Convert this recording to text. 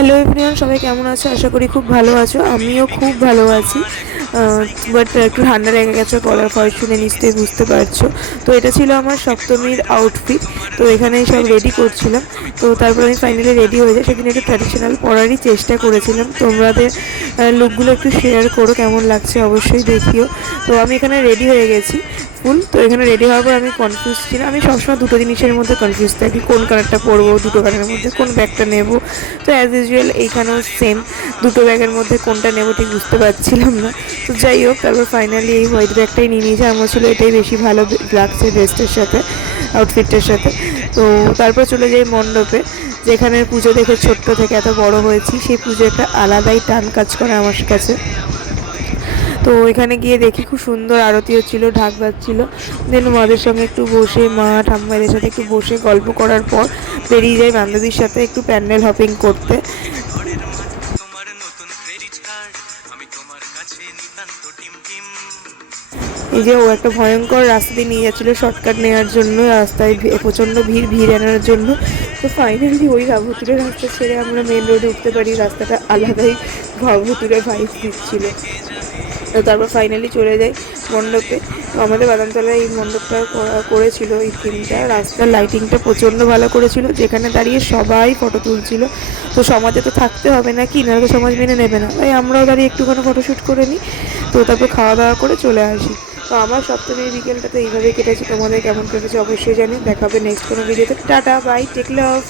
Hello everyone, সবাই কেমন আছো? আশা করি খুব ভালো আছো। আমিও খুব ভালো আছি। বাট একটু ঠান্ডা লেগে গেছে, গলার ভয়েস শুনে নিশ্চয়ই বুঝতে পারছো। তো এটা ছিল আমার সপ্তমীর আউটফিট। তো এখানেই সব রেডি করছিলাম। তো তারপর আমি ফাইনালি রেডি হয়ে যাই। সেদিন একটু ট্র্যাডিশনাল পরারই চেষ্টা করেছিলাম। তোমাদের লুকগুলো একটু শেয়ার করো, কেমন লাগছে অবশ্যই দেখিও। তো আমি এখানে রেডি হয়ে গেছি ফুল। তো এখানে রেডি হওয়ার পর আমি কনফিউজ ছিলাম। আমি সবসময় দুটো জিনিসের মধ্যে কনফিউজ থাকি, কোন কালারটা পরবো, দুটো কালারের মধ্যে কোন ব্যাগটা নেব। তো অ্যাজ ইউজুয়াল এইখানেও সেম, দুটো ব্যাগের মধ্যে কোনটা নেব ঠিক বুঝতে পারছিলাম না। তো যাই হোক, তারপর ফাইনালি এই হোয়াইট ব্যাগটাই নিয়ে নিয়েছে। আমার ছিল এটাই বেশি ভালো লাগছে ড্রেসটার সাথে, আউটফিটটার সাথে। তো তারপর চলে যাই মণ্ডপে, যেখানে পুজো দেখে ছোট্ট থেকে এত বড় হয়েছি, সেই পুজো একটা আলাদাই টান কাজ করে আমার কাছে। তো এখানে গিয়ে দেখি খুব সুন্দর আরতি হচ্ছিল, ঢাক বাজছিল। দেন মাদের সঙ্গে একটু বসে, মা ঠাম্মাদের সাথে একটু বসে গল্প করার পর বেরিয়ে যাই বান্ধবীর সাথে একটু প্যান্ডেল হপিং করতে। এই যে ও একটা ভয়ঙ্কর রাস্তা দিয়ে নিয়ে যাচ্ছিলো শর্টকাট নেওয়ার জন্য, রাস্তায় প্রচণ্ড ভিড় আনার জন্য। তো ফাইনালি ওই ভাবুতুরের রাস্তা ছেড়ে আমরা মেন রোডে উঠতে পারি। রাস্তাটা আলাদাই ভাবুতুরে ভাইব দিচ্ছিল। তো তারপর ফাইনালি চলে যাই মণ্ডপে। তো আমাদের বাদামতলায় এই মণ্ডপটা করেছিল, এই থিমটা, রাস্তার লাইটিংটা প্রচণ্ড ভালো করেছিল, যেখানে দাঁড়িয়ে সবাই ফটো তুলছিল। তো সমাজে তো থাকতে হবে নাকি, নাহলে তো সমাজ মেনে নেবে না, তাই আমরাও দাঁড়িয়ে একটুখানি ফটোশ্যুট করে নিই। তো তারপর খাওয়া দাওয়া করে চলে আসি। তো আমার সপ্তমীর বিকেলটা তো এইভাবেই কেটেছে। তোমাদের কেমন কেটেছে অবশ্যই জানি। দেখাবে নেক্সট কোনো ভিডিওতে। টাটা, বাই, টেক লাভ।